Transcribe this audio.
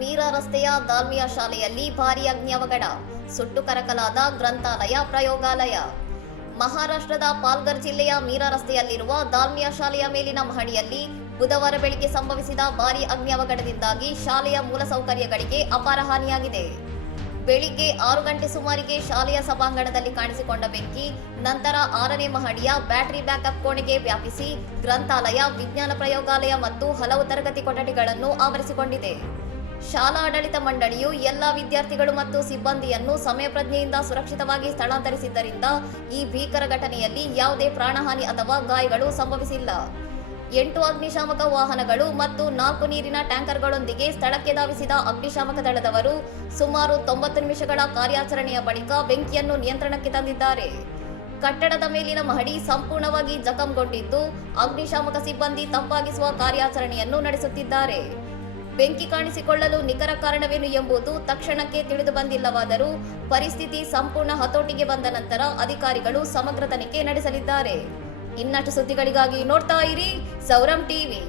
ಮೀರಾ ರಸ್ತೆಯ ದಾಲ್ಮಿಯಾ ಶಾಲೆಯಲ್ಲಿ ಭಾರೀ ಅಗ್ನಿ ಅವಘಡ, ಸುಟ್ಟು ಕರಕಲಾದ ಗ್ರಂಥಾಲಯ ಪ್ರಯೋಗಾಲಯ. ಮಹಾರಾಷ್ಟ್ರದ ಪಾಲ್ಘರ್ ಜಿಲ್ಲೆಯ ಮೀರಾ ರಸ್ತೆಯಲ್ಲಿರುವ ದಾಲ್ಮಿಯಾ ಶಾಲೆಯ ಮೇಲಿನ ಮಹಡಿಯಲ್ಲಿ ಬುಧವಾರ ಬೆಳಗ್ಗೆ ಸಂಭವಿಸಿದ ಭಾರೀ ಅಗ್ನಿ ಅವಘಡದಿಂದಾಗಿ ಶಾಲೆಯ ಮೂಲಸೌಕರ್ಯಗಳಿಗೆ ಅಪಾರ ಹಾನಿಯಾಗಿದೆ. ಬೆಳಿಗ್ಗೆ 6 ಗಂಟೆ ಸುಮಾರಿಗೆ ಶಾಲೆಯ ಸಭಾಂಗಣದಲ್ಲಿ ಕಾಣಿಸಿಕೊಂಡ ಬೆಂಕಿ ನಂತರ 6ನೇ ಮಹಡಿಯ ಬ್ಯಾಟರಿ ಬ್ಯಾಕಪ್ ಕೋಣೆಗೆ ವ್ಯಾಪಿಸಿ ಗ್ರಂಥಾಲಯ, ವಿಜ್ಞಾನ ಪ್ರಯೋಗಾಲಯ ಮತ್ತು ಹಲವು ತರಗತಿ ಕೊಠಡಿಗಳನ್ನು ಆವರಿಸಿಕೊಂಡಿದೆ. ಶಾಲಾ ಆಡಳಿತ ಮಂಡಳಿಯು ಎಲ್ಲಾ ವಿದ್ಯಾರ್ಥಿಗಳು ಮತ್ತು ಸಿಬ್ಬಂದಿಯನ್ನು ಸಮಯ ಪ್ರಜ್ಞೆಯಿಂದ ಸುರಕ್ಷಿತವಾಗಿ ಸ್ಥಳಾಂತರಿಸಿದ್ದರಿಂದ ಈ ಭೀಕರ ಘಟನೆಯಲ್ಲಿ ಯಾವುದೇ ಪ್ರಾಣಹಾನಿ ಅಥವಾ ಗಾಯಗಳು ಸಂಭವಿಸಿಲ್ಲ. 8 ಅಗ್ನಿಶಾಮಕ ವಾಹನಗಳು ಮತ್ತು 4 ನೀರಿನ ಟ್ಯಾಂಕರ್ಗಳೊಂದಿಗೆ ಸ್ಥಳಕ್ಕೆ ಧಾವಿಸಿದ ಅಗ್ನಿಶಾಮಕ ದಳದವರು ಸುಮಾರು 90 ನಿಮಿಷಗಳ ಕಾರ್ಯಾಚರಣೆಯ ಬಳಿಕ ಬೆಂಕಿಯನ್ನು ನಿಯಂತ್ರಣಕ್ಕೆ ತಂದಿದ್ದಾರೆ. ಕಟ್ಟಡದ ಮೇಲಿನ ಮಹಡಿ ಸಂಪೂರ್ಣವಾಗಿ ಜಖಂಗೊಂಡಿದ್ದು, ಅಗ್ನಿಶಾಮಕ ಸಿಬ್ಬಂದಿ ತಂಪಾಗಿಸುವ ಕಾರ್ಯಾಚರಣೆಯನ್ನು ನಡೆಸುತ್ತಿದ್ದಾರೆ. ಬೆಂಕಿ ಕಾಣಿಸಿಕೊಳ್ಳಲು ನಿಖರ ಕಾರಣವೇನು ಎಂಬುದು ತಕ್ಷಣಕ್ಕೆ ತಿಳಿದು ಬಂದಿಲ್ಲವಾದರೂ ಪರಿಸ್ಥಿತಿ ಸಂಪೂರ್ಣ ಹತೋಟಿಗೆ ಬಂದ ನಂತರ ಅಧಿಕಾರಿಗಳು ಸಮಗ್ರ ತನಿಖೆ ನಡೆಸಲಿದ್ದಾರೆ. ಇನ್ನಷ್ಟು ಸುದ್ದಿಗಳಿಗಾಗಿ ನೋಡ್ತಾ ಇರಿ ಸೌರಂ ಟಿವಿ.